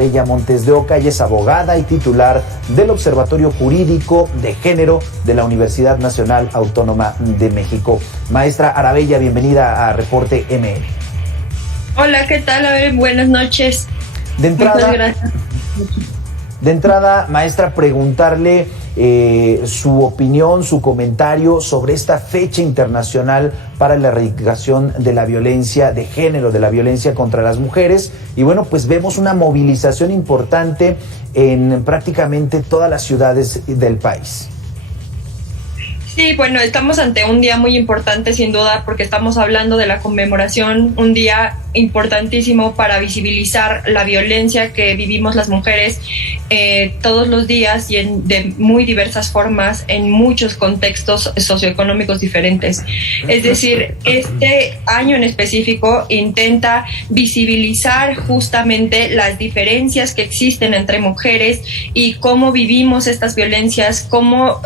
Bella Montes de Oca. Ella es abogada y titular del Observatorio Jurídico de Género de la Universidad Nacional Autónoma de México. Maestra Arabella, bienvenida a Reporte ML. Hola, ¿qué tal? A ver, buenas noches. Muchas gracias. De entrada, maestra, preguntarle su opinión, su comentario sobre esta fecha internacional para la erradicación de la violencia de género, de la violencia contra las mujeres. Y bueno, pues vemos una movilización importante en prácticamente todas las ciudades del país. Sí, bueno, estamos ante un día muy importante sin duda porque estamos hablando de la conmemoración, un día importantísimo para visibilizar la violencia que vivimos las mujeres todos los días y de muy diversas formas en muchos contextos socioeconómicos diferentes. Es decir, este año en específico intenta visibilizar justamente las diferencias que existen entre mujeres y cómo vivimos estas violencias, cómo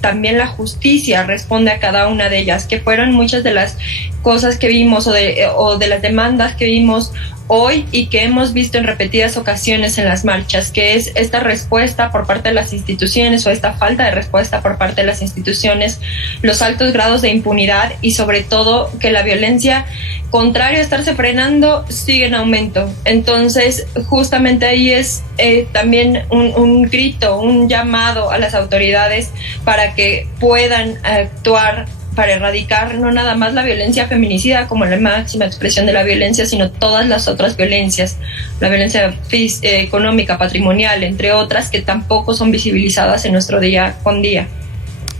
también la justicia responde a cada una de ellas, que fueron muchas de las cosas que vimos o de las demandas que vimos hoy y que hemos visto en repetidas ocasiones en las marchas, que es esta respuesta por parte de las instituciones o esta falta de respuesta por parte de las instituciones, los altos grados de impunidad y sobre todo que la violencia, contrario a estarse frenando, sigue en aumento. Entonces, justamente ahí es también un grito, un llamado a las autoridades para que puedan actuar para erradicar no nada más la violencia feminicida como la máxima expresión de la violencia, sino todas las otras violencias, la violencia económica, patrimonial, entre otras, que tampoco son visibilizadas en nuestro día con día.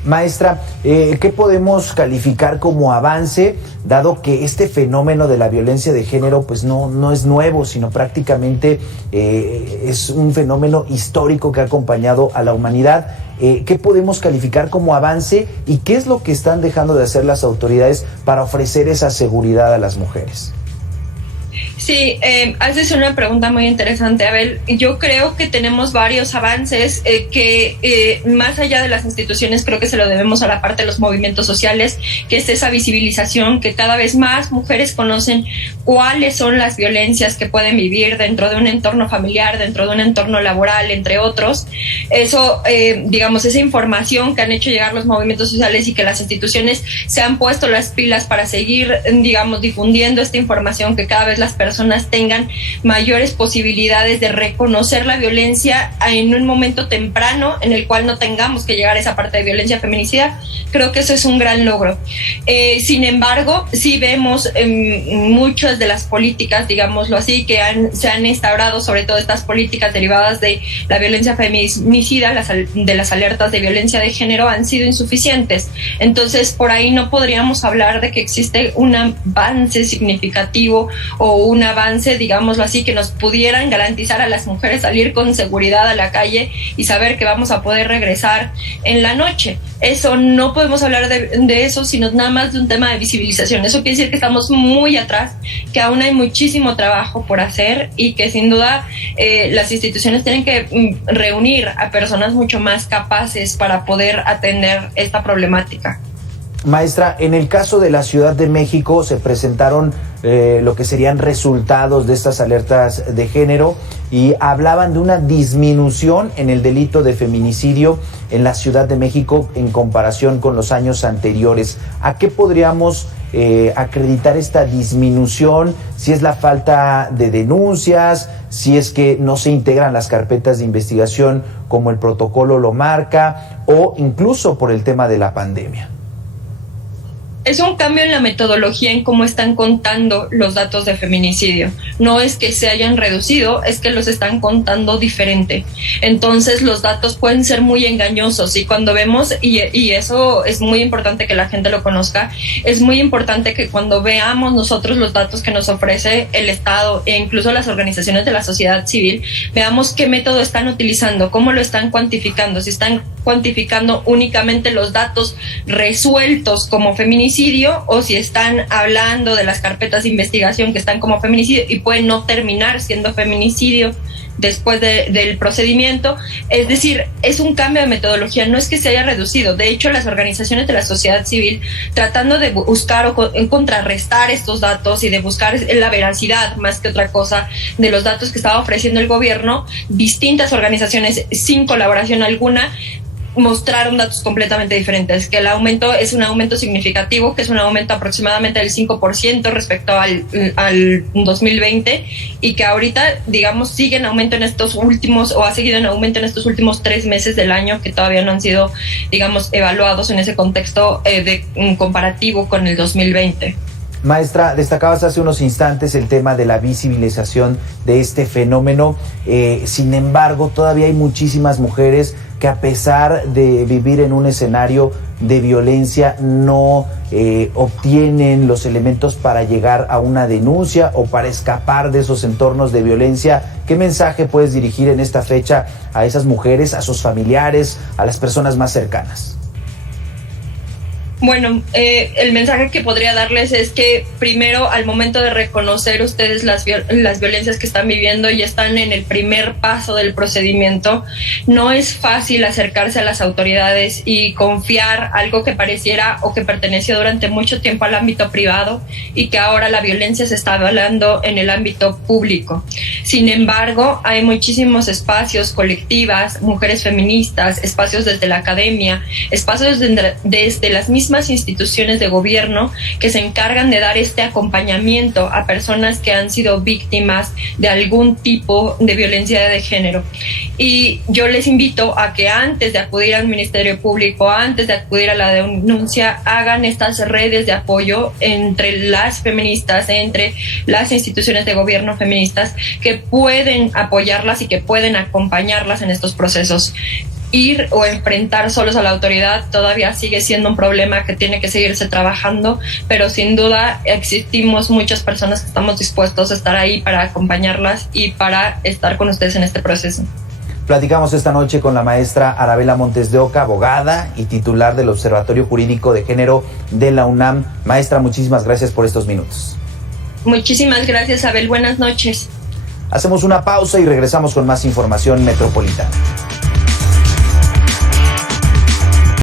Maestra, ¿qué podemos calificar como avance, dado que este fenómeno de la violencia de género pues no es nuevo, sino prácticamente es un fenómeno histórico que ha acompañado a la humanidad? ¿Qué podemos calificar como avance y qué es lo que están dejando de hacer las autoridades para ofrecer esa seguridad a las mujeres? Sí, haces una pregunta muy interesante, Abel. Yo creo que tenemos varios avances que más allá de las instituciones creo que se lo debemos a la parte de los movimientos sociales, que es esa visibilización, que cada vez más mujeres conocen cuáles son las violencias que pueden vivir dentro de un entorno familiar, dentro de un entorno laboral, entre otros. Eso, digamos, esa información que han hecho llegar los movimientos sociales y que las instituciones se han puesto las pilas para seguir, digamos, difundiendo esta información, que cada vez las personas tengan mayores posibilidades de reconocer la violencia en un momento temprano en el cual no tengamos que llegar a esa parte de violencia feminicida. Creo que eso es un gran logro. Sin embargo, sí vemos muchas de las políticas, digámoslo así, que se han instaurado, sobre todo estas políticas derivadas de la violencia feminicida, de las alertas de violencia de género, han sido insuficientes. Entonces, por ahí no podríamos hablar de que existe un avance significativo o un avance, digámoslo así, que nos pudieran garantizar a las mujeres salir con seguridad a la calle y saber que vamos a poder regresar en la noche. Eso no podemos hablar de eso, sino nada más de un tema de visibilización. Eso quiere decir que estamos muy atrás, que aún hay muchísimo trabajo por hacer y que sin duda las instituciones tienen que reunir a personas mucho más capaces para poder atender esta problemática. Maestra, en el caso de la Ciudad de México se presentaron lo que serían resultados de estas alertas de género y hablaban de una disminución en el delito de feminicidio en la Ciudad de México en comparación con los años anteriores. ¿A qué podríamos acreditar esta disminución? Si es la falta de denuncias, si es que no se integran las carpetas de investigación como el protocolo lo marca, o incluso por el tema de la pandemia. Es un cambio en la metodología en cómo están contando los datos de feminicidio. No es que se hayan reducido, es que los están contando diferente. Entonces los datos pueden ser muy engañosos y cuando vemos, y eso es muy importante que la gente lo conozca, es muy importante que cuando veamos nosotros los datos que nos ofrece el Estado e incluso las organizaciones de la sociedad civil, veamos qué método están utilizando, cómo lo están cuantificando, si están cuantificando únicamente los datos resueltos como feminicidio o si están hablando de las carpetas de investigación que están como feminicidio y pueden no terminar siendo feminicidio después del procedimiento. Es decir, es un cambio de metodología, no es que se haya reducido. De hecho, las organizaciones de la sociedad civil, tratando de buscar o contrarrestar estos datos y de buscar la veracidad más que otra cosa de los datos que estaba ofreciendo el gobierno, distintas organizaciones sin colaboración alguna mostraron datos completamente diferentes, que el aumento es un aumento significativo, que es un aumento aproximadamente del 5% respecto al 2020, y que ahorita, digamos, sigue en aumento en estos últimos, o ha seguido en aumento en estos últimos 3 meses del año, que todavía no han sido, digamos, evaluados en ese contexto de comparativo con el 2020. Maestra, destacabas hace unos instantes el tema de la visibilización de este fenómeno. Sin embargo, todavía hay muchísimas mujeres que, a pesar de vivir en un escenario de violencia, no obtienen los elementos para llegar a una denuncia o para escapar de esos entornos de violencia. ¿Qué mensaje puedes dirigir en esta fecha a esas mujeres, a sus familiares, a las personas más cercanas? Bueno, el mensaje que podría darles es que primero, al momento de reconocer ustedes las violencias que están viviendo y están en el primer paso del procedimiento, no es fácil acercarse a las autoridades y confiar algo que pareciera o que perteneció durante mucho tiempo al ámbito privado y que ahora la violencia se está hablando en el ámbito público. Sin embargo, hay muchísimos espacios, colectivas, mujeres feministas, espacios desde la academia, espacios desde las mismas instituciones de gobierno que se encargan de dar este acompañamiento a personas que han sido víctimas de algún tipo de violencia de género. Y yo les invito a que antes de acudir al Ministerio Público, antes de acudir a la denuncia, hagan estas redes de apoyo entre las feministas, entre las instituciones de gobierno feministas, que pueden apoyarlas y que pueden acompañarlas en estos procesos. Ir o enfrentar solos a la autoridad todavía sigue siendo un problema que tiene que seguirse trabajando, pero sin duda existimos muchas personas que estamos dispuestos a estar ahí para acompañarlas y para estar con ustedes en este proceso. Platicamos esta noche con la maestra Arabela Montes de Oca, abogada y titular del Observatorio Jurídico de Género de la UNAM. Maestra, muchísimas gracias por estos minutos. Muchísimas gracias, Abel. Buenas noches. Hacemos una pausa y regresamos con más información metropolitana.